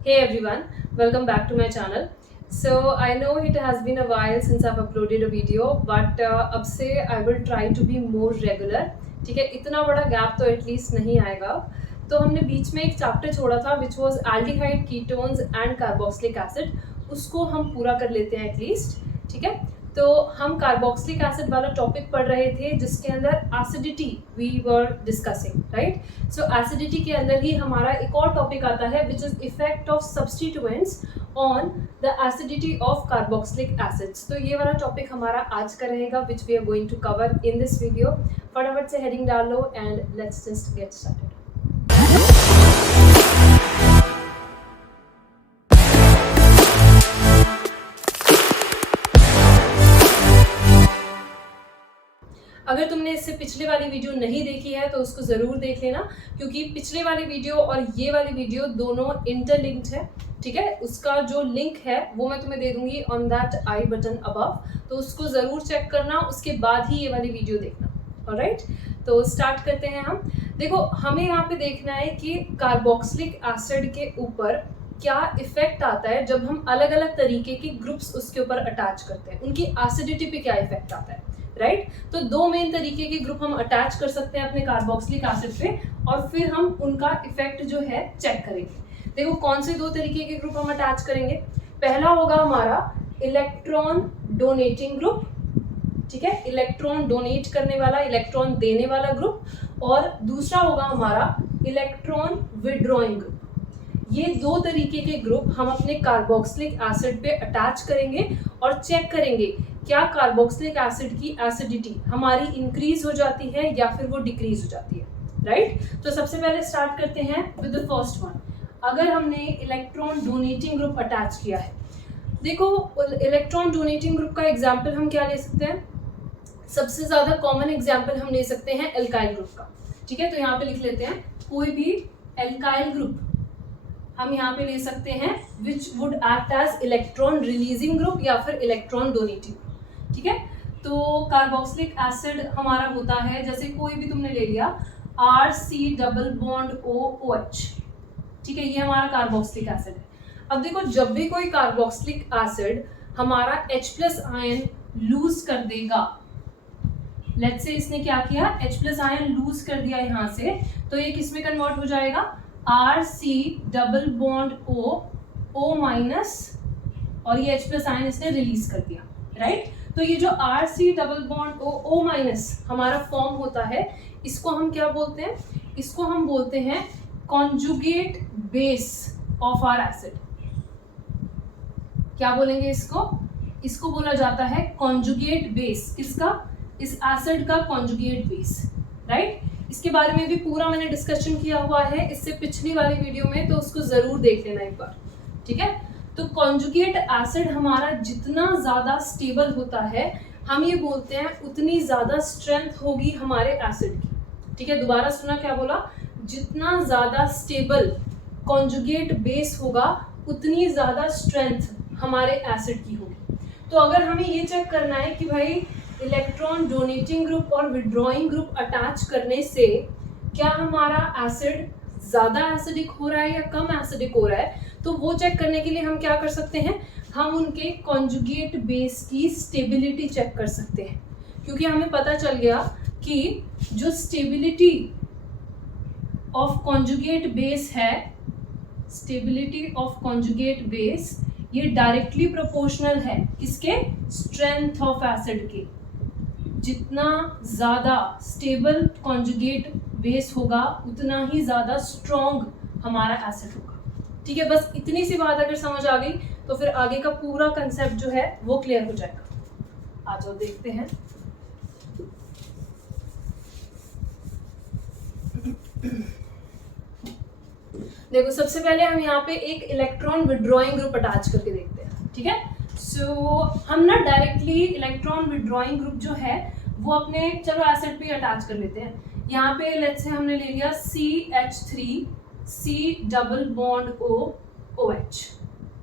Hey everyone, welcome back to my channel. So I know it has been a while since I've uploaded a video, but अब से I will try to be more regular. ठीक है, इतना बड़ा gap तो at least नहीं आएगा. तो हमने बीच में एक चैप्टर छोड़ा था which was aldehyde ketones and carboxylic acid. उसको हम पूरा कर लेते हैं एटलीस्ट. ठीक है, तो हम कार्बोक्सिलिक एसिड वाला टॉपिक पढ़ रहे थे जिसके अंदर acidity we were discussing, right. So acidity के अंदर ही हमारा एक और टॉपिक आता है which is effect of substituents on the acidity of carboxylic acids. तो ये वाला टॉपिक हमारा आज का रहेगा which we are going to cover in this video. फटाफट से हेडिंग डाल लो and let's just get started. अगर तुमने इससे पिछले वाली वीडियो नहीं देखी है तो उसको ज़रूर देख लेना, क्योंकि पिछले वाली वीडियो और ये वाली वीडियो दोनों इंटरलिंक्ड है. ठीक है, उसका जो लिंक है वो मैं तुम्हें दे दूंगी on that I button above, तो उसको ज़रूर चेक करना, उसके बाद ही ये वाली वीडियो देखना. ऑलराइट, तो स्टार्ट करते हैं हम. देखो, हमें यहाँ पे देखना है कि कार्बोक्सिलिक एसिड के ऊपर क्या इफेक्ट आता है जब हम अलग अलग तरीके के ग्रुप्स उसके ऊपर अटैच करते हैं. उनकी एसिडिटी पे क्या इफेक्ट आता है, राइट. तो दो मेन तरीके के ग्रुप हम अटैच कर सकते हैं अपने कार्बोक्सिलिक एसिड पे, और फिर हम उनका इफेक्ट जो है चेक करेंगे. देखो, कौन से दो तरीके के ग्रुप हम अटैच करेंगे. पहला होगा हमारा इलेक्ट्रॉन डोनेटिंग ग्रुप. ठीक है, इलेक्ट्रॉन डोनेट करने वाला, इलेक्ट्रॉन देने वाला ग्रुप. और दूसरा होगा हमारा इलेक्ट्रॉन विड्रॉइंग ग्रुप. ये दो तरीके के ग्रुप हम अपने कार्बोक्सिलिक एसिड पे अटैच करेंगे और चेक करेंगे क्या कार्बोक्सिलिक एसिड की एसिडिटी हमारी इंक्रीज हो जाती है या फिर वो डिक्रीज हो जाती है, राइट. तो सबसे पहले स्टार्ट करते हैं विद द फर्स्ट वन. अगर हमने इलेक्ट्रॉन डोनेटिंग ग्रुप अटैच किया है, देखो इलेक्ट्रॉन डोनेटिंग ग्रुप का एग्जाम्पल हम क्या ले सकते हैं. सबसे ज्यादा कॉमन एग्जाम्पल हम ले सकते हैं एल्काइल ग्रुप का. ठीक है, तो यहाँ पे लिख लेते हैं कोई भी एल्काइल ग्रुप हम यहाँ पे ले सकते हैं which would act as electron releasing group या फिर इलेक्ट्रॉन डोनेटिंग. ठीक है, तो कार्बोक्सिलिक एसिड हमारा होता है, जैसे कोई भी तुमने ले लिया RC डबल बॉन्ड OH. ठीक है, ये हमारा कार्बोक्सिलिक एसिड है. अब देखो, जब भी कोई कार्बोक्सिलिक एसिड हमारा H+ आयन लूज कर देगा, लेट्स से इसने क्या किया, H+ आयन लूज कर दिया यहाँ से, तो ये किस में कन्वर्ट हो जाएगा, RC डबल बॉन्ड O- और ये H+ आयन इसने रिलीज कर दिया, राइट. तो ये जो RC डबल बॉन्ड O- हमारा फॉर्म होता है, इसको हम क्या बोलते हैं, इसको हम बोलते हैं conjugate base of our acid. क्या बोलेंगे इसको, इसको बोला जाता है कॉन्जुगेट बेस. किसका, इस एसिड का कॉन्जुगेट बेस, राइट. इसके बारे में भी पूरा मैंने डिस्कशन किया हुआ है इससे पिछली वाली वीडियो में, तो उसको जरूर देख लेना एक बार. ठीक है, तो कॉन्जुगेट एसिड हमारा जितना ज्यादा स्टेबल होता है, हम ये बोलते हैं उतनी ज्यादा स्ट्रेंथ होगी हमारे एसिड की. ठीक है, दोबारा सुना क्या बोला, जितना ज्यादा स्टेबल कॉन्जुगेट बेस होगा उतनी ज्यादा स्ट्रेंथ हमारे एसिड की होगी. तो अगर हमें ये चेक करना है कि भाई इलेक्ट्रॉन डोनेटिंग ग्रुप और विड्रॉइंग ग्रुप अटैच करने से क्या हमारा एसिड ज्यादा एसिडिक हो रहा है या कम एसिडिक हो रहा है, तो वो चेक करने के लिए हम क्या कर सकते हैं, हम उनके कॉन्जुगेट बेस की स्टेबिलिटी चेक कर सकते हैं. क्योंकि हमें पता चल गया कि जो स्टेबिलिटी ऑफ कॉन्जुगेट बेस है, स्टेबिलिटी ऑफ कॉन्जुगेट बेस, ये डायरेक्टली प्रोपोर्शनल है किसके, स्ट्रेंथ ऑफ एसिड के. जितना ज्यादा स्टेबल कॉन्जुगेट बेस होगा उतना ही ज्यादा स्ट्रॉन्ग हमारा एसिड होगा. ठीक है, बस इतनी सी बात अगर समझ आ गई तो फिर आगे का पूरा कंसेप्ट जो है वो क्लियर हो जाएगा. आ जाओ देखते हैं. देखो, सबसे पहले हम यहाँ पे एक इलेक्ट्रॉन विड्रॉइंग ग्रुप अटैच करके देखते हैं. ठीक है, सो हम ना डायरेक्टली इलेक्ट्रॉन विड्रॉइंग ग्रुप जो है वो अपने चलो एसिड पे अटैच कर लेते हैं. यहाँ पे लेट्स से हमने ले लिया CH3C डबल बॉन्ड OH.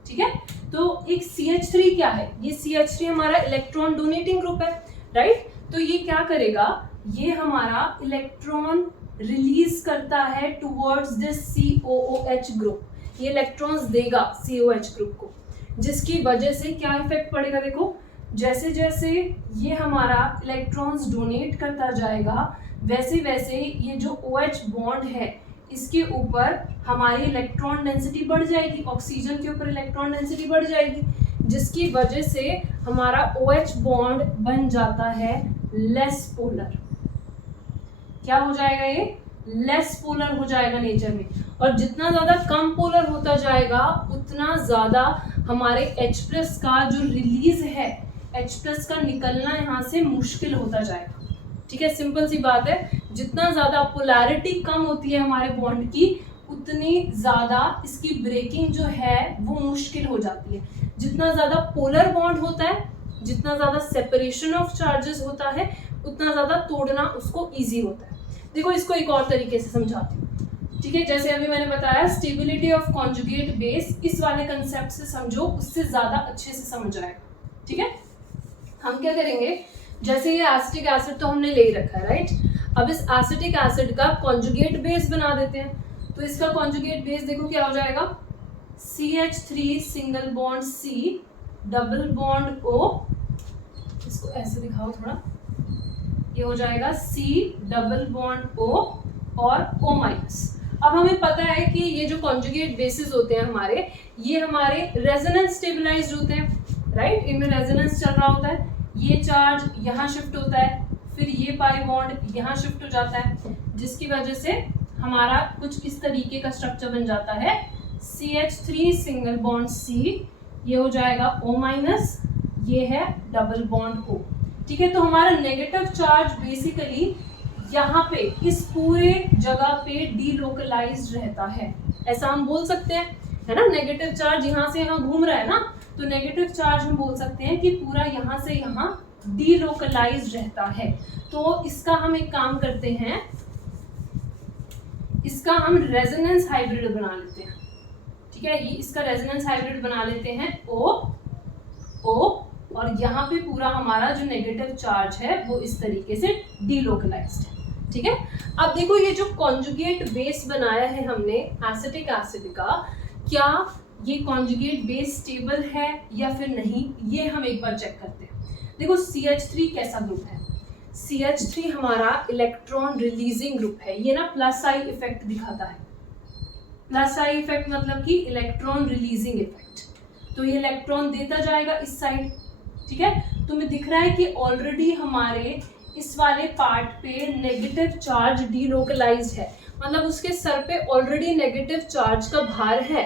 ठीक है, तो एक CH3 क्या है, ये CH3 हमारा इलेक्ट्रॉन डोनेटिंग ग्रुप है, राइट. तो ये क्या करेगा, ये हमारा इलेक्ट्रॉन रिलीज करता है टुवर्ड्स दिस COOH ग्रुप. ये इलेक्ट्रॉन्स देगा COH ग्रुप को, जिसकी वजह से क्या इफेक्ट पड़ेगा, देखो जैसे जैसे ये हमारा इलेक्ट्रॉन्स डोनेट करता जाएगा वैसे वैसे ये जो OH बॉन्ड है इसके ऊपर हमारी इलेक्ट्रॉन डेंसिटी बढ़ जाएगी, ऑक्सीजन के ऊपर इलेक्ट्रॉन डेंसिटी बढ़ जाएगी, जिसकी वजह से हमारा OH बॉन्ड बन जाता है लेस पोलर। क्या हो जाएगा, ये लेस पोलर हो जाएगा नेचर में, और जितना ज्यादा कम पोलर होता जाएगा उतना ज्यादा हमारे H+ का जो रिलीज है, H+ का निकलना यहाँ से मुश्किल होता जाएगा। ठीक है, सिंपल सी बात है, जितना ज्यादा पोलैरिटी कम होती है हमारे बॉन्ड की उतनी ज्यादा इसकी ब्रेकिंग जो है वो मुश्किल हो जाती है। जितना ज्यादा पोलर बॉन्ड होता है, जितना ज्यादा सेपरेशन ऑफ चार्जेस होता है, उतना ज्यादा तोड़ना उसको इजी होता है। देखो इसको एक और तरीके से समझाती हूँ। ठीक है, जैसे अभी मैंने बताया स्टेबिलिटी ऑफ कॉन्जुगेट बेस, इस वाले कंसेप्ट से समझो, उससे ज्यादा अच्छे से समझ आएगा। ठीक है, हम क्या करेंगे, जैसे ये एसिटिक एसिड तो हमने ले ही रखा है, राइट। अब इस एसिटिक एसिड का कॉन्जुगेट बेस बना देते हैं। तो इसका कॉन्जुगेट बेस देखो क्या हो जाएगा, CH3 single bond C double bond O, इसको ऐसे दिखाओ थोड़ा, ये हो जाएगा C डबल बॉन्ड O और O-। अब हमें पता है कि ये जो कॉन्जुगेट बेसिस होते हैं हमारे, ये हमारे रेजोनेंस स्टेबलाइज्ड होते हैं, राइट। इनमें रेजोनेंस चल रहा होता है, ये चार्ज यहाँ शिफ्ट होता है, फिर ये पाई बॉन्ड यहाँ शिफ्ट हो जाता है, जिसकी वजह से हमारा कुछ इस तरीके का स्ट्रक्चर बन जाता है CH3 सिंगल बॉन्ड C, ये हो जाएगा O-, ये है डबल बॉन्ड O। ठीक है, तो हमारा नेगेटिव चार्ज बेसिकली यहाँ पे इस पूरे जगह पे डीलोकलाइज्ड रहता है, ऐसा हम बोल सकते हैं, है ना। नेगेटिव चार्ज यहाँ से यहाँ घूम रहा है ना, तो नेगेटिव चार्ज हम बोल सकते हैं कि पूरा यहाँ से यहाँ डीलोकलाइज्ड रहता है। तो इसका हम एक काम करते हैं, इसका हम रेजोनेंस हाइब्रिड बना लेते हैं। ठीक है, ये इसका रेजोनेंस हाइब्रिड बना लेते हैं O, और यहाँ पे पूरा हमारा जो नेगेटिव चार्ज है वो इस तरीके से डीलोकलाइज्ड है। ठीक है, अब देखो ये जो कॉन्जुगेट बेस बनाया है हमने एसिटिक एसिड का, क्या ये कॉन्जुगेट बेस स्टेबल है या फिर नहीं, ये हम एक बार चेक करते हैं। देखो CH3 कैसा ग्रुप है, CH3 हमारा इलेक्ट्रॉन रिलीजिंग ग्रुप है, ये ना प्लस आई इफेक्ट दिखाता है। प्लस आई इफेक्ट मतलब कि इलेक्ट्रॉन रिलीजिंग इफेक्ट, तो ये इलेक्ट्रॉन देता जाएगा इस साइड। ठीक है, तुम्हें दिख रहा है कि ऑलरेडी हमारे इस वाले पार्ट पे नेगेटिव चार्ज डीलोकलाइज्ड है, मतलब उसके सर पे ऑलरेडी नेगेटिव चार्ज का भार है।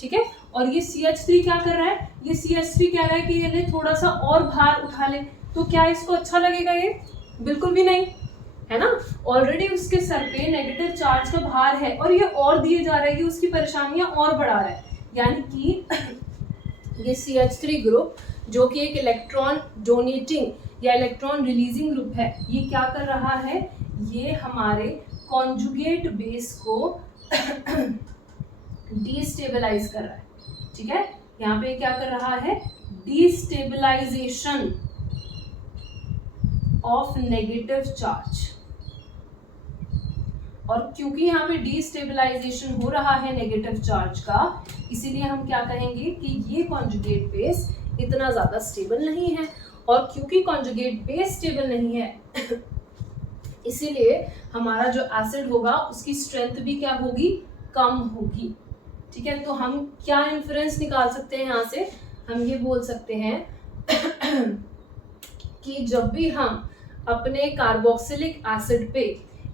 ठीक है, और ये CH3 क्या कर रहा है, ये CH3 कह रहा है कि ये थोड़ा सा और भार उठा ले, तो क्या इसको अच्छा लगेगा, ये बिल्कुल भी नहीं, है ना। ऑलरेडी उसके सर पे नेगेटिव चार्ज का भार है और ये और दिए जा रहा है, ये उसकी परेशानियां और बढ़ा रहा है। यानी कि ये CH3 ग्रुप जो कि एक इलेक्ट्रॉन डोनेटिंग या इलेक्ट्रॉन रिलीजिंग ग्रुप है, ये क्या कर रहा है, ये हमारे कॉन्जुगेट बेस को डीस्टेबलाइज कर रहा है। ठीक है, यहाँ पे क्या कर रहा है, डीस्टेबलाइजेशन ऑफ नेगेटिव चार्ज। और क्योंकि यहाँ पे डीस्टेबलाइजेशन हो रहा है नेगेटिव चार्ज का, इसीलिए हम क्या कहेंगे कि ये कॉन्जुगेट बेस इतना ज्यादा स्टेबल नहीं है। और क्योंकि कॉन्जुगेट बेस स्टेबल नहीं है इसीलिए हमारा जो एसिड होगा उसकी स्ट्रेंथ भी क्या होगी, कम होगी। ठीक है, तो हम क्या इन्फ्रेंस निकाल सकते हैं यहाँ से, हम ये बोल सकते हैं कि जब भी हम अपने कार्बोक्सिलिक एसिड पे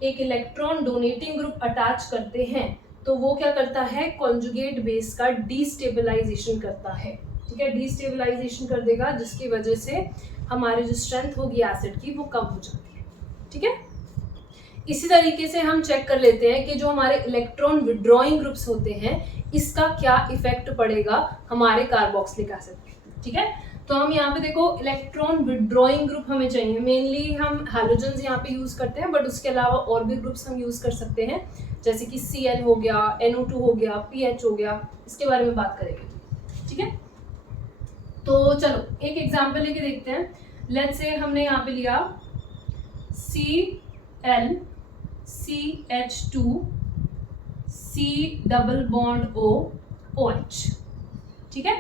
एक इलेक्ट्रॉन डोनेटिंग ग्रुप अटैच करते हैं तो वो क्या करता है, कॉन्जुगेट बेस का डीस्टेबलाइजेशन करता है। ठीक है, डीस्टेबलाइजेशन कर देगा, जिसकी वजह से हमारी जो स्ट्रेंथ होगी एसिड की वो कम हो जाती है। ठीक है, इसी तरीके से हम चेक कर लेते हैं कि जो हमारे इलेक्ट्रॉन विड्रॉइंग ग्रुप्स होते हैं इसका क्या इफेक्ट पड़ेगा हमारे कार्बोक्सिलिक एसिड पे। ठीक है, तो हम यहाँ पे देखो इलेक्ट्रॉन विड्रॉइंग ग्रुप हमें चाहिए, मेनली हम हैलोजेंस यहाँ पे यूज करते हैं, बट उसके अलावा और भी ग्रुप्स हम यूज कर सकते हैं, जैसे कि Cl हो गया, NO2 हो गया, PH हो गया, इसके बारे में बात करेंगे। ठीक है, तो चलो एक एग्जांपल लेके देखते हैं। लेट्स से हमने यहाँ पे लिया Cl CH2 C double bond O OH। ठीक है,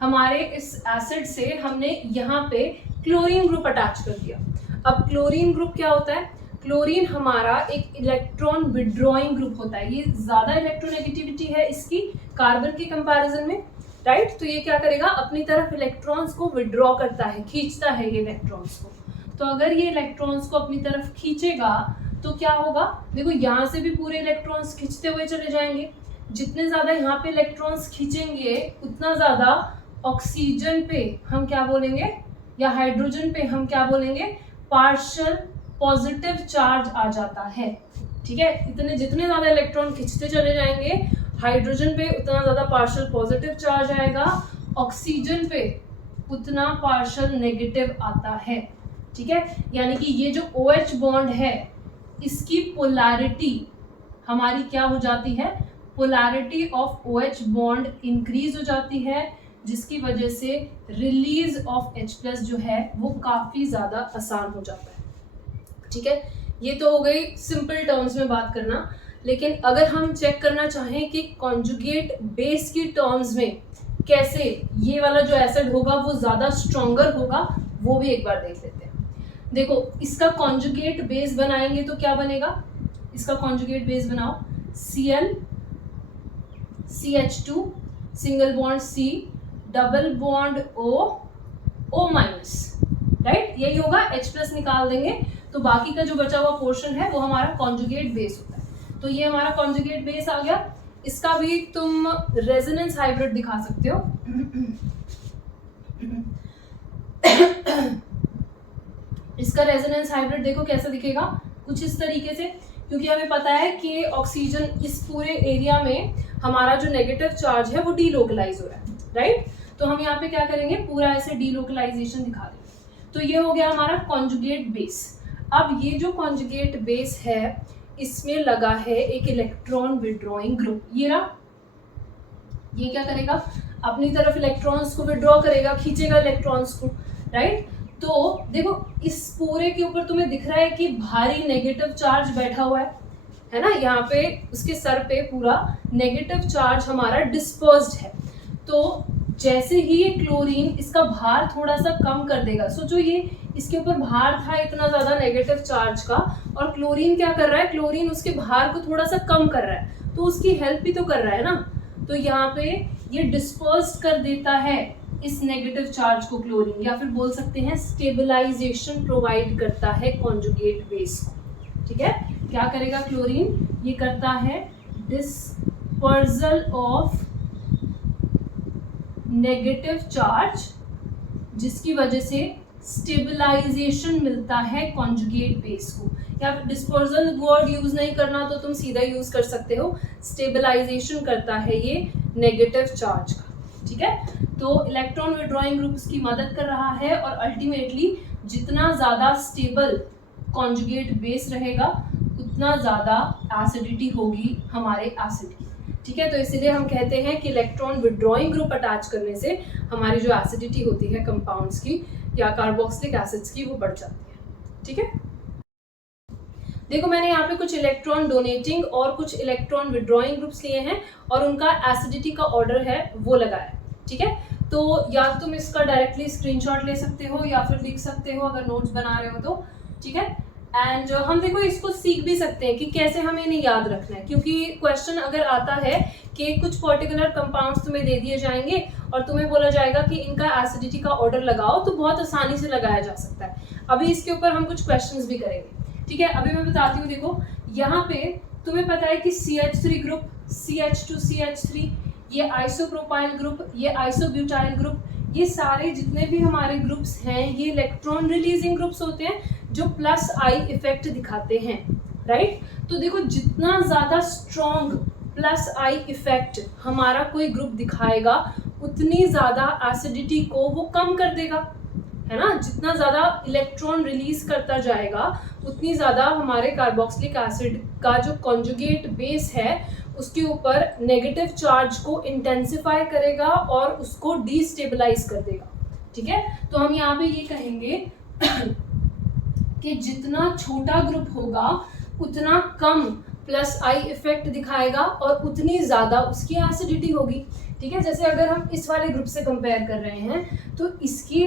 हमारे इस एसिड से हमने यहाँ पे क्लोरीन ग्रुप अटैच कर दिया। अब क्लोरीन ग्रुप क्या होता है? क्लोरीन हमारा एक इलेक्ट्रॉन विड्रॉइंग ग्रुप होता है। ये ज्यादा इलेक्ट्रोनेगेटिविटी है इसकी कार्बन के कंपैरिजन में, राइट? तो ये क्या करेगा? अपनी तरफ इलेक्ट्रॉन्स को विड्रॉ करता है, खींचता है ये इलेक्ट्रॉन्स को। तो अगर ये इलेक्ट्रॉन्स को अपनी तरफ खींचेगा तो क्या होगा? देखो यहाँ से भी पूरे इलेक्ट्रॉन्स खींचते हुए चले जाएंगे। जितने ज्यादा यहाँ पे इलेक्ट्रॉन्स खींचेंगे उतना ज्यादा ऑक्सीजन पे हम क्या बोलेंगे, या हाइड्रोजन पे हम क्या बोलेंगे? पार्शियल पॉजिटिव चार्ज आ जाता है। ठीक है, इतने जितने ज्यादा इलेक्ट्रॉन खींचते चले जाएंगे हाइड्रोजन पे उतना ज्यादा पार्शियल पॉजिटिव चार्ज आएगा, ऑक्सीजन पे उतना पार्शियल नेगेटिव आता है। ठीक है, यानी कि ये जो OH बॉन्ड है इसकी पोलैरिटी हमारी क्या हो जाती है? Polarity of OH bond increase हो जाती है, जिसकी वजह से रिलीज ऑफ H+ जो है वो काफी ज्यादा आसान हो जाता है। ठीक है, ये तो हो गई सिंपल टर्म्स में बात करना। लेकिन अगर हम चेक करना चाहें कि कॉन्जुगेट बेस की टर्म्स में कैसे ये वाला जो एसिड होगा वो ज्यादा स्ट्रॉन्गर होगा, वो भी एक बार देख लेते हैं। देखो, इसका कॉन्जुगेट बेस बनाएंगे तो क्या बनेगा? इसका कॉन्जुगेट बेस बनाओ, Cl CH2 single bond C double bond O minus, right? यही होगा। H+ निकाल देंगे तो बाकी का जो बचा हुआ पोर्शन है वो हमारा कॉन्जुगेट बेस होता है। तो ये हमारा कॉन्जुगेट बेस आ गया। इसका भी तुम रेजोनेंस हाइब्रिड दिखा सकते हो। इसका रेजोनेंस हाइब्रिड देखो कैसा दिखेगा, कुछ इस तरीके से, क्योंकि हमें पता है कि ऑक्सीजन इस पूरे एरिया में हमारा जो नेगेटिव चार्ज है वो डीलोकलाइज हो रहा है, राइट? तो हम यहाँ पे क्या करेंगे? पूरा ऐसे डीलोकलाइजेशन दिखा देंगे। तो ये हो गया हमारा कॉन्जुगेट बेस। अब ये जो कॉन्जुगेट बेस है इसमें लगा है एक इलेक्ट्रॉन विड्रॉइंग ग्रुप। ये रहा, ये क्या करेगा? अपनी तरफ इलेक्ट्रॉन्स को विड्रॉ करेगा, खींचेगा इलेक्ट्रॉन्स को, राइट? तो देखो इस पूरे के ऊपर तुम्हें दिख रहा है कि भारी नेगेटिव चार्ज बैठा हुआ है ना? यहाँ पे उसके सर पे पूरा नेगेटिव चार्ज हमारा डिस्पर्स्ड है। तो जैसे ही ये क्लोरीन इसका भार थोड़ा सा कम कर देगा, सोचो ये इसके ऊपर भार था इतना ज्यादा नेगेटिव चार्ज का, और क्लोरीन क्या कर रहा है? क्लोरीन उसके भार को थोड़ा सा कम कर रहा है, तो उसकी हेल्प भी तो कर रहा है ना। तो यहाँ पे ये डिस्पर्स कर देता है इस नेगेटिव चार्ज को क्लोरीन, या फिर बोल सकते हैं स्टेबलाइजेशन प्रोवाइड करता है कॉन्जुगेट बेस को। ठीक है, क्या करेगा क्लोरीन? ये करता है डिस्पर्सल ऑफ नेगेटिव चार्ज, जिसकी वजह से स्टेबलाइजेशन मिलता है कॉन्जुगेट बेस को। या फिर डिस्पर्सल वर्ड यूज नहीं करना तो तुम सीधा यूज कर सकते हो, स्टेबलाइजेशन करता है ये नेगेटिव चार्ज का। ठीक है, तो इलेक्ट्रॉन विड्रॉइंग ग्रुप इसकी मदद कर रहा है, और अल्टीमेटली जितना ज्यादा स्टेबल कॉन्जुगेट बेस रहेगा उतना ज्यादा एसिडिटी होगी हमारे एसिड की। ठीक है, तो इसीलिए हम कहते हैं कि इलेक्ट्रॉन विड्रॉइंग ग्रुप अटैच करने से हमारी जो एसिडिटी होती है कंपाउंड्स की या कार्बोक्सिलिक एसिड्स की वो बढ़ जाती है। ठीक है, देखो मैंने यहाँ पे कुछ इलेक्ट्रॉन डोनेटिंग और कुछ इलेक्ट्रॉन विड्रॉइंग ग्रुप्स लिए हैं और उनका एसिडिटी का ऑर्डर है वो लगाया। ठीक है, तो या तुम इसका डायरेक्टली स्क्रीनशॉट ले सकते हो या फिर लिख सकते हो अगर नोट्स बना रहे हो तो। ठीक है, एंड हम देखो इसको सीख भी सकते हैं कि कैसे हमें इन्हें याद रखना है, क्योंकि क्वेश्चन अगर आता है कि कुछ पर्टिकुलर कंपाउंड्स तुम्हें दे दिए जाएंगे और तुम्हें बोला जाएगा कि इनका एसिडिटी का ऑर्डर लगाओ, तो बहुत आसानी से लगाया जा सकता है। अभी इसके ऊपर हम कुछ क्वेश्चंस भी करेंगे। ठीक है, अभी मैं बताती हूँ। देखो यहाँ पे तुम्हें पता है कि CH3 ग्रुप, CH2CH3, ये आइसोप्रोपाइल ग्रुप, ये आइसोब्यूटाइल ग्रुप, ये सारे जितने भी हमारे ग्रुप्स हैं ये इलेक्ट्रॉन रिलीजिंग ग्रुप्स होते हैं जो प्लस आई इफेक्ट दिखाते हैं, राइट? तो देखो जितना ज्यादा स्ट्रॉन्ग प्लस आई इफेक्ट हमारा कोई ग्रुप दिखाएगा उतनी ज्यादा एसिडिटी को वो कम कर देगा, है ना? जितना ज्यादा इलेक्ट्रॉन रिलीज करता जाएगा उतनी ज्यादा हमारे कार्बोक्सिलिक एसिड का जो कॉन्जुगेट बेस है उसके ऊपर नेगेटिव चार्ज को इंटेंसिफाई करेगा और उसको डिस्टेबलाइज कर देगा। ठीक है, तो हम यहाँ पे ये कहेंगे कि जितना छोटा ग्रुप होगा उतना कम प्लस आई इफेक्ट दिखाएगा और उतनी ज्यादा उसकी एसिडिटी होगी। ठीक है। जैसे अगर हम इस वाले ग्रुप से कंपेयर कर रहे हैं तो इसकी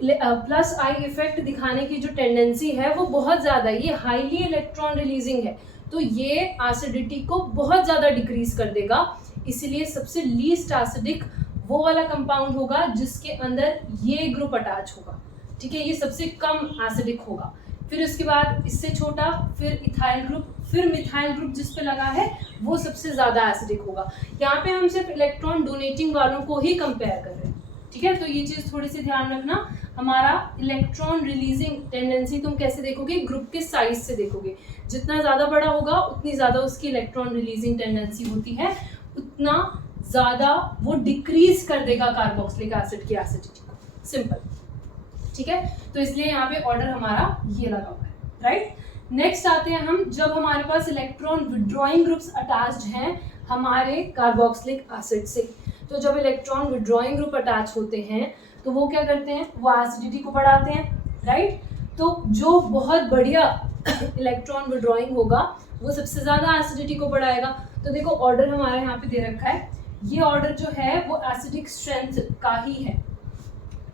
प्लस आई इफेक्ट दिखाने की जो टेंडेंसी है वो बहुत ज़्यादा है, ये हाईली इलेक्ट्रॉन रिलीजिंग है, तो ये एसिडिटी को बहुत ज़्यादा डिक्रीज कर देगा। इसीलिए सबसे लीस्ट एसिडिक वो वाला कंपाउंड होगा जिसके अंदर ये ग्रुप अटैच होगा, ठीक है, ये सबसे कम एसिडिक होगा। फिर उसके बाद इससे छोटा, फिर इथाइल ग्रुप, फिर मिथाइल ग्रुप जिस पे लगा है वो सबसे ज़्यादा एसिडिक होगा। यहाँ पे हम सिर्फ इलेक्ट्रॉन डोनेटिंग वालों को ही कंपेयर कर रहे हैं, ठीक है। तो ये चीज़ थोड़ी सी ध्यान रखना। हमारा इलेक्ट्रॉन रिलीजिंग टेंडेंसी तुम कैसे देखोगे, ग्रुप के साइज से देखोगे, जितना ज़्यादा बड़ा होगा उतनी ज़्यादा उसकी इलेक्ट्रॉन रिलीजिंग टेंडेंसी होती है, उतना ज़्यादा वो डिक्रीज कर देगा कार्बोक्सिलिक एसिड की एसिडिटी को, सिंपल, ठीक है। तो इसलिए यहाँ पे ऑर्डर हमारा ये लगा हुआ है, राइट। नेक्स्ट आते हैं हम, जब हमारे पास इलेक्ट्रॉन विड्रॉइंग ग्रुप्स अटैच्ड हैं हमारे कार्बोक्सिलिक एसिड से, तो जब इलेक्ट्रॉन विड्रॉइंग ग्रुप अटैच होते हैं तो वो क्या करते हैं, वो एसिडिटी को बढ़ाते हैं, राइट। तो जो बहुत बढ़िया इलेक्ट्रॉन विड्रॉइंग होगा वो सबसे ज़्यादा एसिडिटी को बढ़ाएगा। तो देखो ऑर्डर हमारे यहाँ पे दे रखा है, ये ऑर्डर जो है वो एसिडिक स्ट्रेंथ का ही है,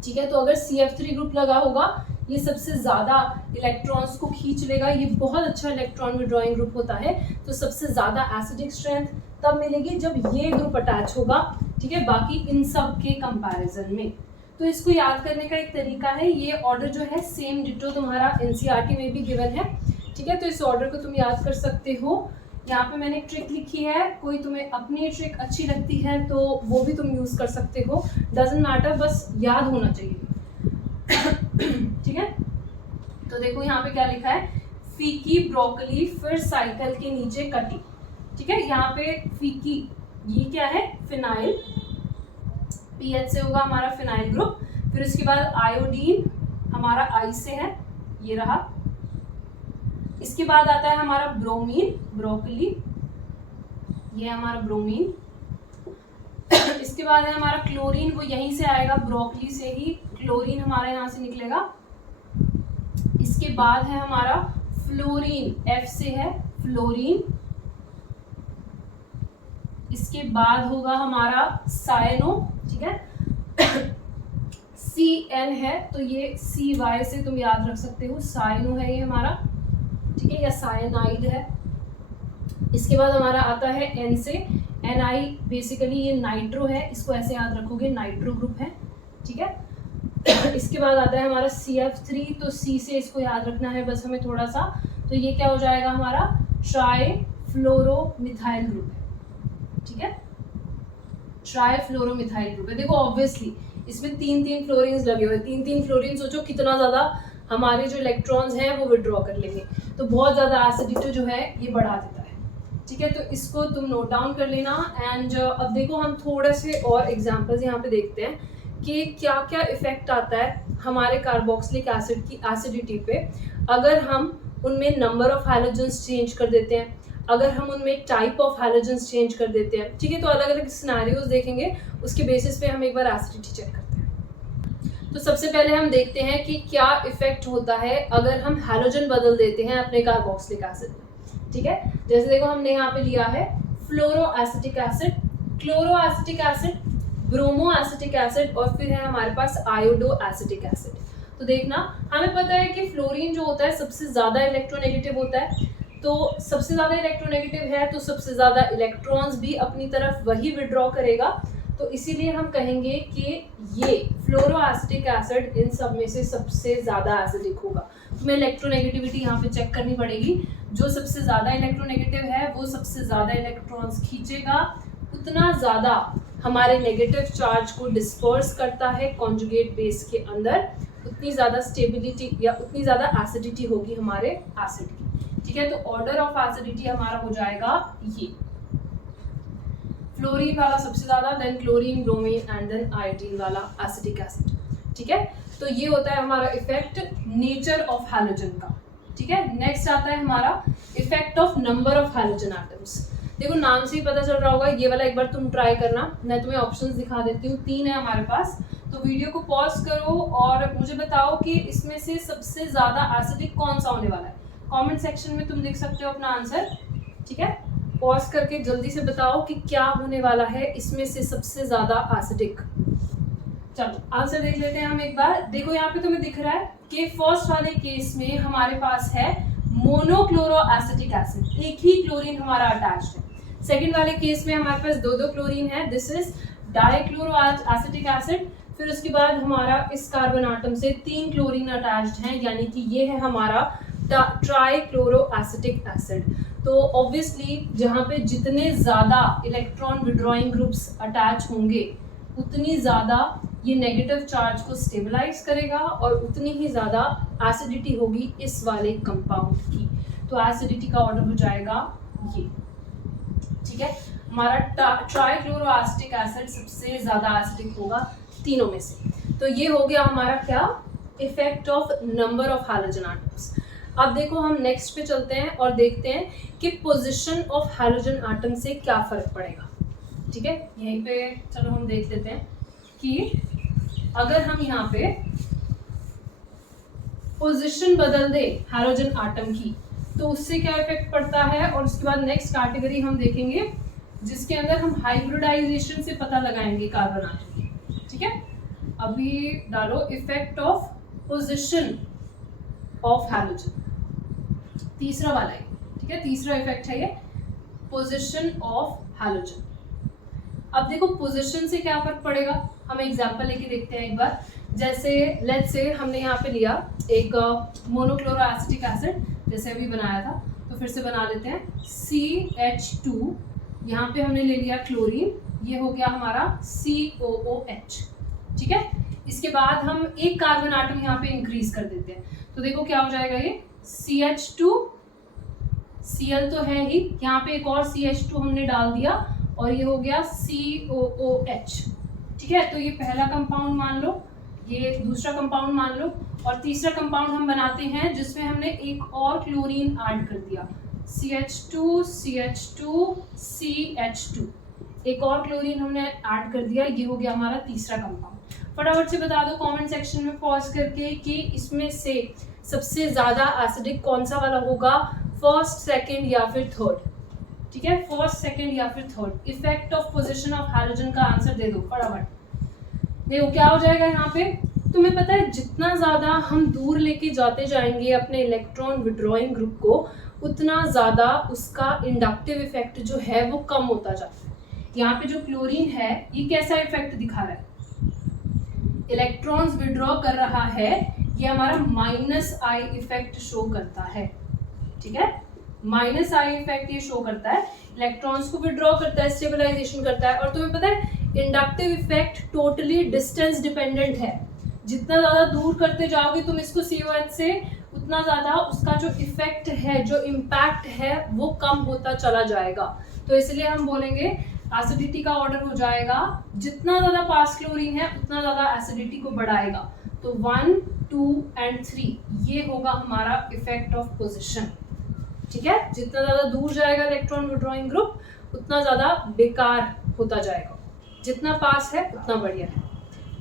ठीक है। तो अगर CF3 ग्रुप लगा होगा ये सबसे ज़्यादा इलेक्ट्रॉन्स को खींच लेगा, ये बहुत अच्छा इलेक्ट्रॉन विड्रॉइंग ग्रुप होता है। तो सबसे ज़्यादा एसिडिक स्ट्रेंथ तब मिलेगी जब ये ग्रुप अटैच होगा, ठीक है, बाकी इन सब के कंपैरिजन में। तो इसको याद करने का एक तरीका है, ये ऑर्डर जो है सेम डिटो तुम्हारा NCERT में भी गिवन है, ठीक है। तो इस ऑर्डर को तुम याद कर सकते हो। यहाँ पे मैंने एक ट्रिक लिखी है, कोई तुम्हें अपनी ट्रिक अच्छी लगती है तो वो भी तुम यूज़ कर सकते हो, डजंट मैटर, बस याद होना चाहिए, ठीक है। तो देखो यहाँ पे क्या लिखा है, फीकी ब्रोकली फिर साइकिल के नीचे कटी, ठीक है। यहाँ पे फीकी ये क्या है, फिनाइल, पीएच से होगा हमारा फिनाइल ग्रुप। फिर उसके बाद आयोडीन हमारा आई से है, ये रहा। इसके बाद आता है हमारा ब्रोमीन, ब्रोकली, ये हमारा ब्रोमीन। इसके बाद है हमारा क्लोरीन, वो यहीं से आएगा, ब्रोकली से ही क्लोरीन हमारा यहाँ से निकलेगा। इसके बाद है हमारा फ्लोरीन, F से है फ्लोरीन। इसके बाद होगा हमारा सायनो, ठीक है, CN है तो ये CY से तुम याद रख सकते हो, सायनो है ये हमारा, ठीक है, या सायनाइड है। इसके बाद हमारा आता है N से, Ni बेसिकली ये नाइट्रो है, इसको ऐसे याद रखोगे, नाइट्रो ग्रुप है, ठीक है। इसके बाद आता है हमारा CF3, तो C से इसको याद रखना है बस हमें थोड़ा सा, तो ये क्या हो जाएगा हमारा ट्राइफ्लोरोमिथाइल ग्रुप है, ठीक है, ट्राइफ्लोरोमिथाइल ग्रुप है। देखो ऑब्वियसली इसमें तीन फ्लोरीन्स लगे हुए, तीन फ्लोरीन, सोचो कितना ज़्यादा हमारे जो इलेक्ट्रॉन्स हैं वो विड्रॉ कर लेंगे, तो बहुत ज़्यादा एसिडिटी जो है ये बढ़ा देता है, ठीक है। तो इसको तुम नोट डाउन कर लेना। एंड अब देखो हम थोड़े से और एग्जांपल्स यहाँ पे देखते हैं कि क्या क्या इफेक्ट आता है हमारे कार्बोक्सिलिक एसिड की एसिडिटी पे अगर हम उनमें नंबर ऑफ हैलोजेंस चेंज कर देते हैं, अगर हम उनमें टाइप ऑफ हैलोजेंस चेंज कर देते हैं, ठीक है। तो अलग अलग सिनेरियोज देखेंगे, उसके बेसिस पे हम एक बार एसिडिटी चेक करते हैं। तो सबसे पहले हम देखते हैं कि क्या इफेक्ट होता है अगर हम हैलोजन बदल देते हैं अपने कार्बोक्सिलिक एसिड में, ठीक है। जैसे देखो हमने यहाँ पे लिया है fluoro acetic acid, chloro acetic acid, bromo acetic acid, और फिर है हमारे पास आयोडो एसिटिक एसिड। तो देखना हमें पता है कि फ्लोरीन जो होता है सबसे ज़्यादा इलेक्ट्रोनेगेटिव होता है, तो सबसे ज़्यादा इलेक्ट्रोनेगेटिव है तो सबसे ज़्यादा इलेक्ट्रॉन्स भी अपनी तरफ वही विड्रॉ करेगा, तो इसीलिए हम कहेंगे कि ये फ्लोरो एसिटिक एसिड इन सब में से सबसे ज़्यादा एसिडिक होगा। तुम्हें इलेक्ट्रोनेगेटिविटी यहाँ पे चेक करनी पड़ेगी, जो सबसे ज़्यादा इलेक्ट्रोनेगेटिव है वो सबसे ज़्यादा इलेक्ट्रॉन्स खींचेगा, उतना ज़्यादा हमारे नेगेटिव चार्ज को डिस्पर्स करता है कॉन्जुगेट बेस के अंदर, उतनी ज़्यादा स्टेबिलिटी या उतनी ज़्यादा एसिडिटी होगी हमारे एसिड की, ठीक है। तो ऑर्डर ऑफ एसिडिटी हमारा हो जाएगा ये, फ्लोरीन वाला सबसे ज़्यादा, then chlorine, bromine and then iodine वाला एसिडिक एसिड, ठीक है। तो ये होता है हमारा इफेक्ट नेचर ऑफ हैलोजन का, ठीक है। नेक्स्ट आता है हमारा effect of number of halogen atoms. देखो नाम से ही पता चल रहा होगा, ये वाला एक बार तुम ट्राई करना, मैं तुम्हें ऑप्शंस दिखा देती हूँ, 3 है हमारे पास। तो वीडियो को पॉज करो और मुझे बताओ कि इसमें से सबसे ज़्यादा एसिडिक कौन सा होने वाला है। कमेंट सेक्शन में तुम लिख सकते हो अपना आंसर, ठीक है। पॉज करके जल्दी से बताओ कि क्या होने वाला है इसमें से सबसे ज्यादा एसिडिक। चलो आंसर देख लेते हैं हम एक बार। देखो यहाँ पे तुम्हें दिख रहा है कि फर्स्ट वाले केस में हमारे पास है मोनोक्लोरो एसिटिक एसिड, एक ही क्लोरीन हमारा अटैच्ड है। सेकंड वाले केस में हमारे पास दो क्लोरीन है, this is dichloro acetic acid. फिर उसके बाद हमारा इस कार्बन आटम से 3 क्लोरीन अटैच्ड हैं, यानी कि ये है हमारा ट्राइक्लोरो एसिटिक एसिड। तो ऑब्वियसली जहाँ पे जितने ज़्यादा इलेक्ट्रॉन विड्रॉइंग ग्रुप्स अटैच होंगे उतनी ज़्यादा ये नेगेटिव चार्ज को स्टेबलाइज करेगा और उतनी ही ज़्यादा एसिडिटी होगी इस वाले कंपाउंड की। तो एसिडिटी का ऑर्डर हो जाएगा ये, ठीक है। हमारा ट्राइक्लोरो एसिटिक एसिड सबसे ज़्यादा एसिडिक होगा तीनों में से। तो ये हो गया हमारा क्या, effect of number of halogen atoms. अब देखो हम नेक्स्ट पे चलते हैं और देखते हैं कि पोजीशन ऑफ हैलोजन एटम से क्या फर्क पड़ेगा, ठीक है। यहीं पे चलो हम देख लेते हैं कि अगर हम यहाँ पे पोजीशन बदल दे हैलोजन एटम की तो उससे क्या इफेक्ट पड़ता है। और उसके बाद नेक्स्ट कैटेगरी हम देखेंगे जिसके अंदर हम हाइब्रिडाइजेशन से पता लगाएंगे कार्बन एटम की, ठीक है। अभी डालो effect of position of halogen, तीसरा वाला है, ठीक है, तीसरा इफेक्ट है ये, पोजीशन ऑफ हैलोजन। अब देखो पोजीशन से क्या फर्क पड़ेगा, हम एग्जांपल लेके देखते हैं एक बार। जैसे लेट्स से हमने यहाँ पे लिया एक मोनोक्लोरो एसिटिक एसिड, जैसे अभी बनाया था, तो फिर से बना लेते हैं। CH2, यहाँ पे हमने ले लिया क्लोरीन, ये हो गया हमारा COOH, ठीक है। इसके बाद हम एक कार्बन आटम यहाँ पे इंक्रीज कर देते हैं, तो देखो क्या हो जाएगा ये CH2, Cl तो है ही, यहाँ पे एक और CH2 हमने डाल दिया और ये हो गया COOH, ठीक है। तो ये पहला कंपाउंड मान लो, ये दूसरा कंपाउंड मान लो, और तीसरा कंपाउंड हम बनाते हैं जिसमें हमने एक और क्लोरीन ऐड कर दिया, CH2 CH2 CH2, एक और क्लोरीन हमने ऐड कर दिया, ये हो गया हमारा तीसरा कंपाउंड। फटाफट से बता दो कमेंट सेक्शन में पॉज करके कि इसमें से सबसे ज़्यादा एसिडिक कौन सा वाला होगा, फर्स्ट, सेकंड या फिर थर्ड, ठीक है। फर्स्ट, सेकंड या फिर third. Effect of position of halogen का आंसर दे दो फटाफट। देखो क्या हो जाएगा यहाँ पे, तुम्हें पता है जितना ज़्यादा हम दूर लेके जाते जाएंगे अपने इलेक्ट्रॉन विड्रॉइंग ग्रुप को, उतना ज़्यादा उसका इंडक्टिव इफेक्ट जो है वो कम होता जाता है। यहाँ पे जो क्लोरीन है ये कैसा इफेक्ट दिखा रहा है, इलेक्ट्रॉन्स विड्रॉ कर रहा है, ये हमारा -I इफेक्ट शो करता है, ठीक है। -I इफेक्ट ये शो करता है, इलेक्ट्रॉन्स को विड्रॉ करता है, स्टेबलाइजेशन करता है। और तुम्हें पता है inductive effect totally distance dependent है, जितना ज़्यादा दूर करते जाओगे तुम इसको COH से, उतना ज़्यादा उसका जो इफेक्ट है, जो इम्पैक्ट है वो कम होता चला जाएगा। तो इसलिए हम बोलेंगे एसिडिटी का ऑर्डर हो जाएगा, जितना ज़्यादा पास क्लोरीन है उतना ज़्यादा एसिडिटी को बढ़ाएगा। तो 1, 2 and 3 ये होगा हमारा इफेक्ट ऑफ पोजीशन, ठीक है। जितना ज़्यादा दूर जाएगा इलेक्ट्रॉन विड्रॉइंग ग्रुप उतना ज़्यादा बेकार होता जाएगा, जितना पास है उतना बढ़िया है,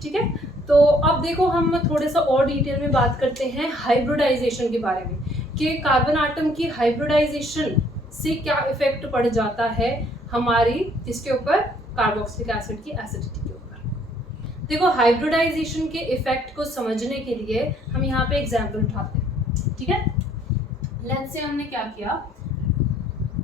ठीक है। तो अब देखो हम थोड़े सा और डिटेल में बात करते हैं हाइब्रिडाइजेशन के बारे में, कि कार्बन आटम की हाइब्रिडाइजेशन से क्या इफेक्ट पड़ जाता है हमारी इसके ऊपर, कार्बोक्सिलिक एसिड की एसिडिटी के ऊपर। देखो हाइब्रिडाइजेशन के इफेक्ट को समझने के लिए हम यहाँ पे एग्जाम्पल उठाते हैं, ठीक है। लेट्स से हमने क्या किया,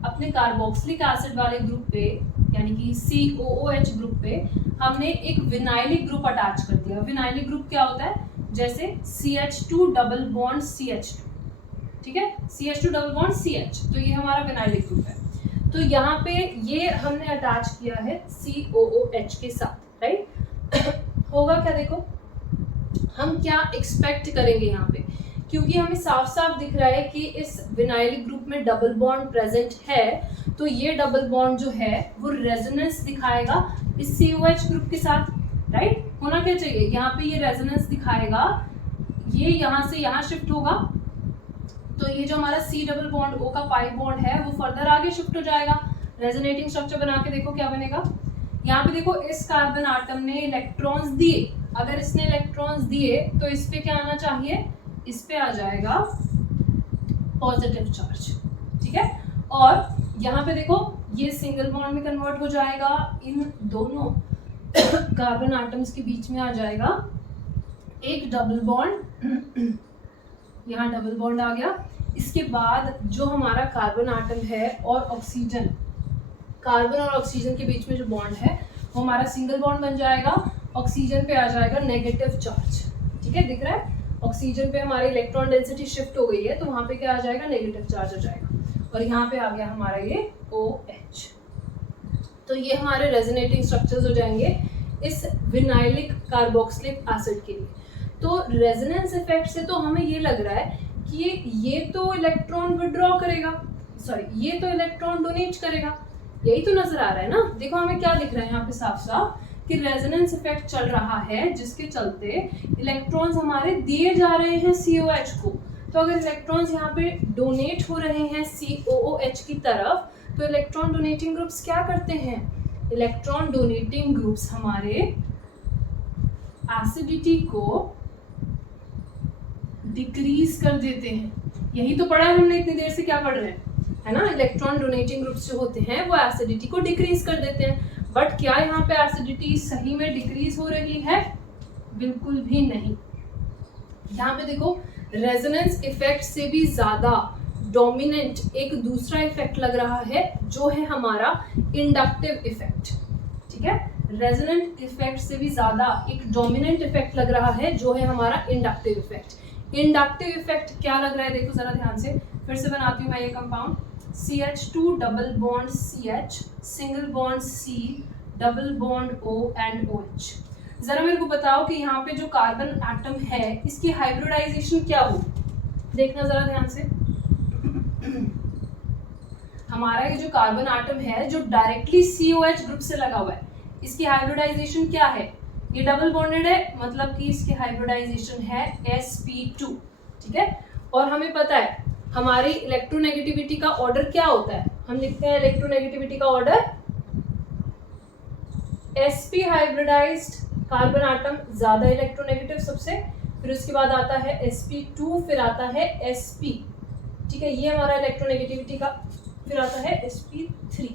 अपने कार्बोक्सिलिक एसिड वाले ग्रुप पे यानी कि COOH ग्रुप पे हमने एक विनाइलिक ग्रुप अटैच कर दिया। विनाइलिक ग्रुप क्या होता है, जैसे CH2 डबल बॉन्ड CH2, ठीक है, CH2 डबल बॉन्ड CH, तो ये हमारा विनाइलिक ग्रुप है। तो यहाँ पे ये हमने अटैच किया है COOH के साथ, राइट। होगा क्या, देखो हम क्या एक्सपेक्ट करेंगे यहाँ पे, क्योंकि हमें साफ साफ दिख रहा है कि इस विनाइलिक ग्रुप में डबल बॉन्ड प्रेजेंट है, तो ये डबल बॉन्ड जो है वो रेजोनेंस दिखाएगा इस COH ग्रुप के साथ, राइट। होना क्या चाहिए, यहाँ पे ये रेजोनेंस दिखाएगा, ये यहाँ से यहाँ शिफ्ट होगा, तो ये जो हमारा C डबल बॉन्ड O का पाई बॉन्ड है वो फर्दर आगे शिफ्ट हो जाएगा। रेजोनेटिंग स्ट्रक्चर बना के देखो क्या बनेगा। यहाँ पे देखो इस कार्बन आटम ने इलेक्ट्रॉन्स दिए, अगर इसने इलेक्ट्रॉन्स दिए तो इस पे क्या आना चाहिए, इस पे आ जाएगा पॉजिटिव चार्ज, ठीक है। और यहाँ पे देखो ये सिंगल बॉन्ड में कन्वर्ट हो जाएगा, इन दोनों कार्बन आटम्स के बीच में आ जाएगा एक डबल बॉन्ड, यहाँ डबल बॉन्ड आ गया। इसके बाद जो हमारा कार्बन आटम है और ऑक्सीजन, कार्बन और ऑक्सीजन के बीच में जो बॉन्ड है वो हमारा सिंगल बॉन्ड बन जाएगा। ऑक्सीजन पे आ जाएगा नेगेटिव चार्ज, ठीक है, दिख रहा है। ऑक्सीजन पे हमारी इलेक्ट्रॉन डेंसिटी शिफ्ट हो गई है, तो वहाँ पे क्या आ जाएगा, नेगेटिव चार्ज आ जाएगा। और यहाँ पे आ गया हमारा ये OH। तो ये हमारे रेजोनेटिंग स्ट्रक्चर्स हो जाएंगे इस विनाइलिक कार्बोक्सिलिक एसिड के लिए। तो रेजोनेंस इफेक्ट से तो हमें ये लग रहा है कि ये तो इलेक्ट्रॉन विड्रॉ करेगा, सॉरी ये तो इलेक्ट्रॉन डोनेट करेगा, यही तो नजर आ रहा है ना। देखो हमें क्या दिख रहा है यहाँ पे साफ साफ कि रेजोनेंस इफेक्ट चल रहा है, जिसके चलते इलेक्ट्रॉन्स हमारे दिए जा रहे हैं COH को। तो अगर इलेक्ट्रॉन्स यहाँ पे डोनेट हो रहे हैं COOH की तरफ, तो इलेक्ट्रॉन डोनेटिंग ग्रुप्स क्या करते हैं, इलेक्ट्रॉन डोनेटिंग ग्रुप्स हमारे एसिडिटी को डिक्रीज कर देते हैं। यही तो पढ़ा है हमने इतनी देर से, क्या पढ़ रहे हैं, है ना। इलेक्ट्रॉन डोनेटिंग ग्रुप्स जो होते हैं वो एसिडिटी को डिक्रीज कर देते हैं। बट क्या यहाँ पे एसिडिटी सही में डिक्रीज हो रही है, बिल्कुल भी नहीं। यहाँ पे देखो रेजोनेंस इफेक्ट से भी ज्यादा डोमिनेंट एक दूसरा इफेक्ट लग रहा है, जो है हमारा इंडक्टिव इफेक्ट, ठीक है। रेजोनेंट इफेक्ट से भी ज्यादा एक डोमिनेंट इफेक्ट लग रहा है, जो है हमारा इंडक्टिव इफेक्ट। इंडक्टिव इफेक्ट क्या लग रहा है, देखो जरा ध्यान से, फिर से बनाती हूँ मैं ये compound. CH2 double bond CH, single bond C, double bond O and OH। जरा मेरे को बताओ कि यहाँ पे जो कार्बन एटम है इसकी हाइब्रिडाइजेशन क्या हो, देखना जरा ध्यान से। हमारा ये जो कार्बन एटम है जो डायरेक्टली COH ग्रुप से लगा हुआ है, इसकी हाइब्रिडाइजेशन क्या है, ये डबल बॉन्डेड है, मतलब कि इसकी हाइब्रिडाइजेशन है sp2, ठीक है। और हमें पता है हमारी इलेक्ट्रोनेगेटिविटी का ऑर्डर क्या होता है, हम लिखते हैं इलेक्ट्रोनेगेटिविटी का order sp hybridised carbon atom ज्यादा इलेक्ट्रोनेगेटिव सबसे, फिर उसके बाद आता है sp2, फिर आता है sp, ठीक है, ये हमारा इलेक्ट्रोनेगेटिविटी का, फिर आता है sp3,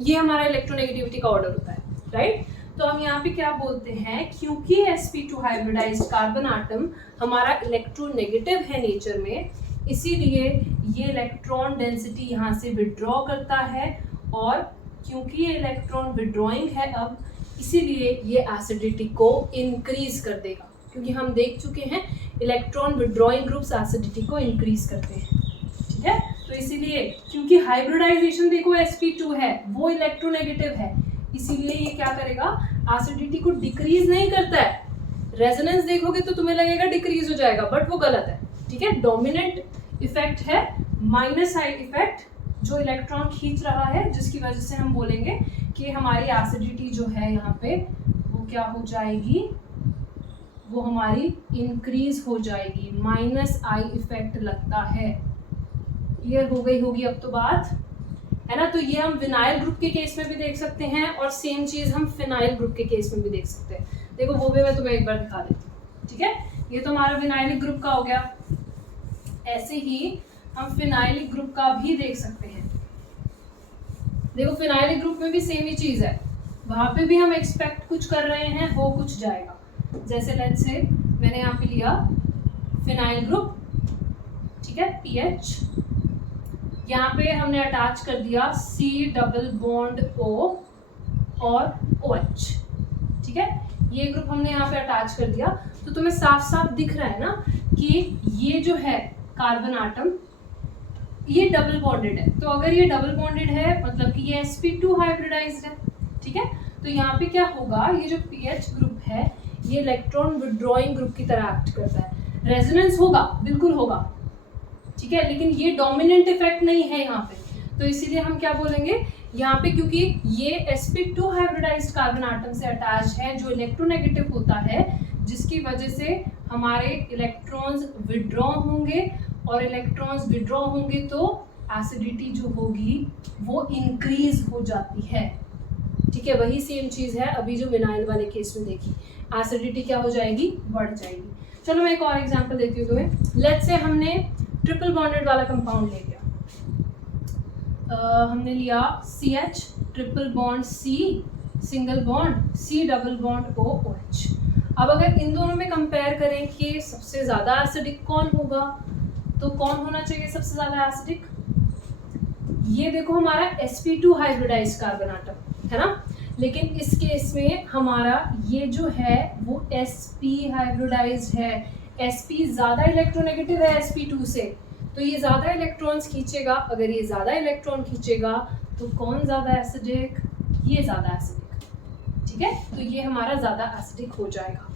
ये हमारा इलेक्ट्रोनेगेटिविटी का ऑर्डर होता है, राइट। तो हम यहाँ पे क्या बोलते हैं, क्योंकि sp2 हाइब्रिडाइज्ड कार्बन आटम हमारा इलेक्ट्रोनेगेटिव है नेचर में, इसीलिए ये इलेक्ट्रॉन डेंसिटी यहाँ से विड्रॉ करता है, और क्योंकि ये इलेक्ट्रॉन विड्रॉइंग है अब, इसीलिए ये एसिडिटी को इंक्रीज कर देगा, क्योंकि हम देख चुके हैं इलेक्ट्रॉन विड्रॉइंग ग्रुप्स एसिडिटी को इंक्रीज करते हैं, ठीक है। तो इसीलिए क्योंकि हाइब्रिडाइजेशन देखो sp2 है, वो इलेक्ट्रोनेगेटिव है, इसीलिए ये क्या करेगा, एसिडिटी को डिक्रीज नहीं करता है। रेजोनेंस देखोगे तो तुम्हें लगेगा डिक्रीज हो जाएगा, बट वो गलत है, ठीक है। डोमिनेंट इफेक्ट है माइनस साइड इफेक्ट, जो इलेक्ट्रॉन खींच रहा है, जिसकी वजह से हम बोलेंगे कि हमारी एसिडिटी जो है यहाँ पे वो क्या हो जाएगी, वो हमारी इंक्रीज हो जाएगी, -I इफेक्ट लगता है। क्लियर हो गई होगी अब तो बात, है ना। तो ये हम विनाइल ग्रुप के केस में भी देख सकते हैं, और सेम चीज हम फिनाइल ग्रुप के केस में भी देख सकते हैं। देखो वो भी मैं तुम्हें एक बार दिखा देती हूँ, ठीक है। ये तो हमारा विनाइलिक ग्रुप का हो गया, ऐसे ही हम फिनाइलिक ग्रुप का भी देख सकते हैं। देखो फिनाइलिक ग्रुप में भी सेम ही चीज है, वहां पे भी हम एक्सपेक्ट कुछ कर रहे हैं, हो कुछ जाएगा। जैसे लेट्स से मैंने यहाँ पे लिया फिनाइल ग्रुप, ठीक है, PH, यहाँ पे हमने अटैच कर दिया C डबल बॉन्ड O और OH, ठीक है, ये ग्रुप हमने यहाँ पे अटैच कर दिया। तो तुम्हें साफ साफ दिख रहा है ना कि ये जो है कार्बन आटम ये डबल बॉन्डेड है। तो अगर ये डबल बॉन्डेड है मतलब कि ये sp2 हाइब्रिडाइज्ड है, ठीक है। तो यहाँ पे क्या होगा, ये जो PH ग्रुप है ये इलेक्ट्रॉन विड्रॉइंग ग्रुप की तरह एक्ट करता है। रेजोनेंस होगा, बिल्कुल होगा, ठीक है, लेकिन ये डोमिनेंट इफेक्ट नहीं है यहाँ पे। तो इसीलिए हम क्या बोलेंगे यहाँ पे, क्योंकि ये sp2 हाइब्रिडाइज्ड कार्बन आटम से अटैच है जो इलेक्ट्रोनेगेटिव होता है, जिसकी वजह से हमारे इलेक्ट्रॉन्स विड्रॉ होंगे, और इलेक्ट्रॉन्स विड्रॉ होंगे तो एसिडिटी जो होगी वो इंक्रीज हो जाती है, ठीक है। वही सेम चीज है अभी जो विनाइल वाले केस में देखी, एसिडिटी क्या हो जाएगी, बढ़ जाएगी। चलो मैं एक और एग्जांपल देती हूँ तुम्हें। लेट्स से हमने ट्रिपल बॉन्डेड वाला कंपाउंड ले लिया, हमने लिया CH triple bond C single bond C double bond OH। अब अगर इन दोनों में कंपेयर करें कि सबसे ज़्यादा एसिडिक कौन होगा, तो कौन होना चाहिए सबसे ज़्यादा एसिडिक? ये देखो हमारा sp2 हाइब्रिडाइज्ड कार्बन आटम है ना, लेकिन इस केस में हमारा ये जो है वो sp हाइब्रिडाइज्ड है। sp ज़्यादा इलेक्ट्रोनेगेटिव है sp2 से, तो ये ज़्यादा इलेक्ट्रॉन्स खींचेगा। अगर ये ज़्यादा इलेक्ट्रॉन खींचेगा तो कौन ज़्यादा एसिडिक? ये ज़्यादा एसिडिक, ठीक है। तो ये हमारा ज़्यादा एसिडिक हो जाएगा।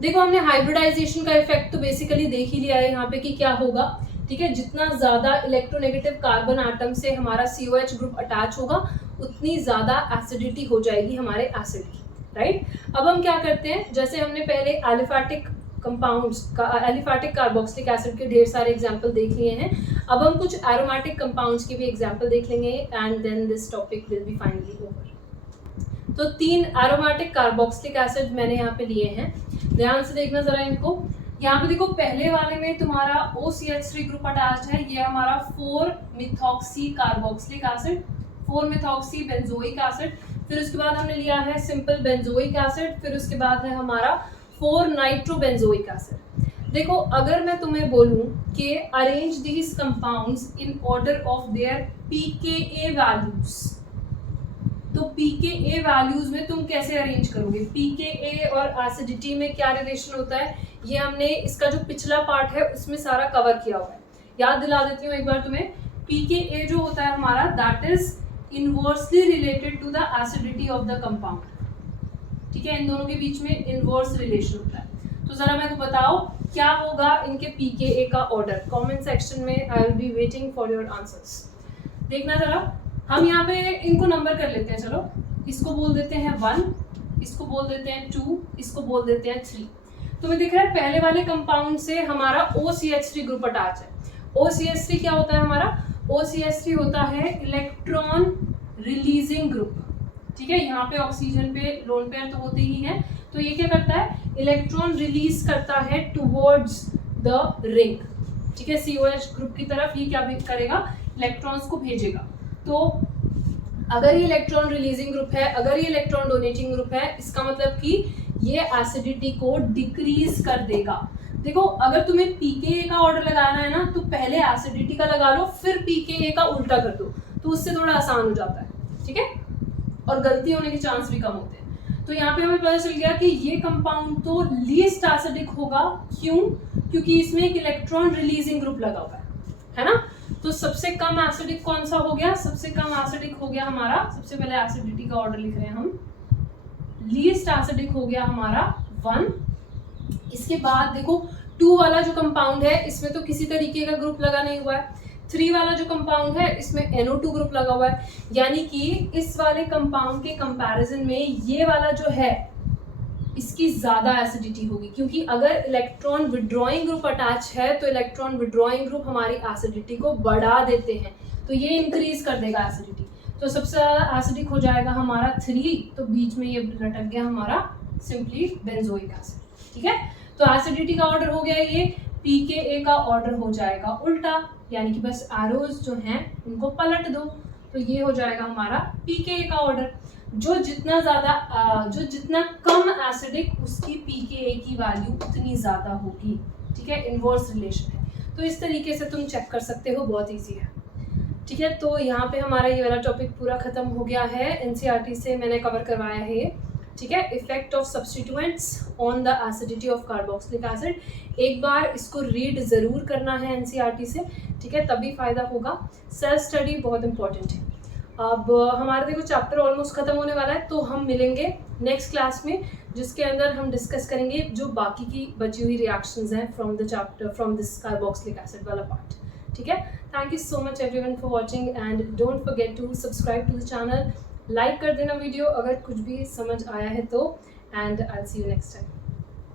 देखो हमने हाइब्रिडाइजेशन का इफेक्ट तो बेसिकली देख ही लिया है यहाँ पे कि क्या होगा, ठीक है। जितना ज़्यादा इलेक्ट्रोनेगेटिव कार्बन आटम से हमारा COH ग्रुप अटैच होगा उतनी ज़्यादा एसिडिटी हो जाएगी हमारे एसिड की, राइट। अब हम क्या करते हैं, जैसे हमने पहले एलिफैटिक कंपाउंड्स का एलिफैटिक कार्बोक्सिलिक एसिड के ढेर सारे एग्जांपल देख लिए हैं, अब हम कुछ एरोमेटिक कंपाउंड्स के भी एग्जांपल देख लेंगे and then this topic will be finally over. तो 3 एरोमेटिक कार्बोक्सिलिक एसिड मैंने यहाँ पे लिए हैं, ध्यान से देखना जरा इनको। यहाँ पे देखो पहले वाले में तुम्हारा OCH3 ग्रुप अटैच्ड है, ये हमारा 4-मिथॉक्सी कार्बोक्सिलिक एसिड, 4-मिथॉक्सी बेंजोइक एसिड। फिर उसके बाद हमने लिया है सिंपल बेंजोइक एसिड, फिर उसके बाद है हमारा 4-नाइट्रोबेंजोइक एसिड। देखो अगर मैं तुम्हें बोलूं कि arrange these compounds in order of their pKa values, तो pKa वैल्यूज में तुम कैसे अरेंज करोगे? pKa और एसिडिटी में क्या रिलेशन होता है, ये हमने इसका जो पिछला पार्ट है उसमें सारा कवर किया हुआ है। याद दिला देती हूँ एक बार तुम्हें। pKa जो होता है हमारा, that is inversely related to the acidity of the compound, ठीक है। इन दोनों के बीच में इनवर्स रिलेशन होता है। तो जरा मेरे को बताओ क्या होगा इनके pKa का ऑर्डर। कमेंट सेक्शन में I will be waiting for your answers. देखना जरा, हम यहाँ पे इनको नंबर कर लेते हैं। चलो इसको बोल देते हैं 1, इसको बोल देते हैं 2, इसको बोल देते हैं 3। तुम्हें दिख रहा है पहले वाले कंपाउंड से हमारा OCH3 ग्रुप अटैच है। OCH3 क्या होता है हमारा? OCH3 होता है इलेक्ट्रॉन रिलीजिंग ग्रुप, ठीक है। यहाँ पे ऑक्सीजन पे लोन पेयर तो होते ही है, तो ये क्या करता है, इलेक्ट्रॉन रिलीज करता है टुवर्ड्स द रिंग, ठीक है। COH ग्रुप की तरफ ये क्या भी करेगा, इलेक्ट्रॉन्स को भेजेगा। तो अगर ये इलेक्ट्रॉन रिलीजिंग ग्रुप है, अगर ये इलेक्ट्रॉन डोनेटिंग ग्रुप है, इसका मतलब कि ये एसिडिटी को डिक्रीज कर देगा। देखो अगर तुम्हें pKa का ऑर्डर लगाना है ना, तो पहले एसिडिटी का लगा लो, फिर pKa का उल्टा कर दो, तो उससे थोड़ा आसान हो जाता है, ठीक है, और गलती होने के चांस भी कम होते हैं। तो यहाँ पे हमें पता चल गया कि ये कंपाउंड तो लीस्ट एसिडिक होगा। क्यों? क्योंकि इसमें एक इलेक्ट्रॉन रिलीजिंग ग्रुप लगा हुआ है ना। तो सबसे कम एसिडिक कौन सा हो गया? सबसे कम एसिडिक हो गया हमारा, सबसे पहले एसिडिटी का ऑर्डर लिख रहे हैं हम, लीस्ट एसिडिक हो गया हमारा 1। इसके बाद देखो 2 वाला जो कंपाउंड है इसमें तो किसी तरीके का ग्रुप लगा नहीं हुआ है। 3 वाला जो कंपाउंड है इसमें NO2 ग्रुप लगा हुआ है, यानी कि इस वाले कंपाउंड के कंपैरिजन में ये वाला जो है इसकी ज्यादा एसिडिटी होगी, क्योंकि अगर इलेक्ट्रॉन विड्रॉइंग ग्रुप अटैच है तो इलेक्ट्रॉन विड्रॉइंग ग्रुप हमारी एसिडिटी को बढ़ा देते हैं, तो ये इंक्रीज कर देगा एसिडिटी। तो सबसे ज्यादा एसिडिक हो जाएगा हमारा 3, तो बीच में ये लटक गया हमारा सिंपली बेंजोइक एसिड, ठीक है। तो एसिडिटी का ऑर्डर हो गया ये, pKa का ऑर्डर हो जाएगा उल्टा, यानी कि बस एरोज जो हैं उनको पलट दो, तो ये हो जाएगा हमारा pKa का ऑर्डर। जो जितना कम एसिडिक उसकी pKa की वैल्यू उतनी ज़्यादा होगी, ठीक है, इनवर्स रिलेशन है। तो इस तरीके से तुम चेक कर सकते हो, बहुत ईजी है, ठीक है। तो यहाँ पे हमारा ये वाला टॉपिक पूरा खत्म हो गया है, NCERT से मैंने कवर करवाया है ये, ठीक है। Effect of substituents on the acidity of carboxylic acid. एक बार इसको रीड ज़रूर करना है NCERT से, ठीक है, तभी फ़ायदा होगा। सेल्फ स्टडी बहुत इंपॉर्टेंट है। अब हमारा देखो चैप्टर ऑलमोस्ट ख़त्म होने वाला है, तो हम मिलेंगे नेक्स्ट क्लास में, जिसके अंदर हम डिस्कस करेंगे जो बाकी की बची हुई रिएक्शंस हैं from the chapter, from this carboxylic acid वाला पार्ट, ठीक है। Thank you so much everyone for watching and don't forget to subscribe to the channel. Like कर देना वीडियो अगर कुछ भी समझ आया है तो, and I will see you next time.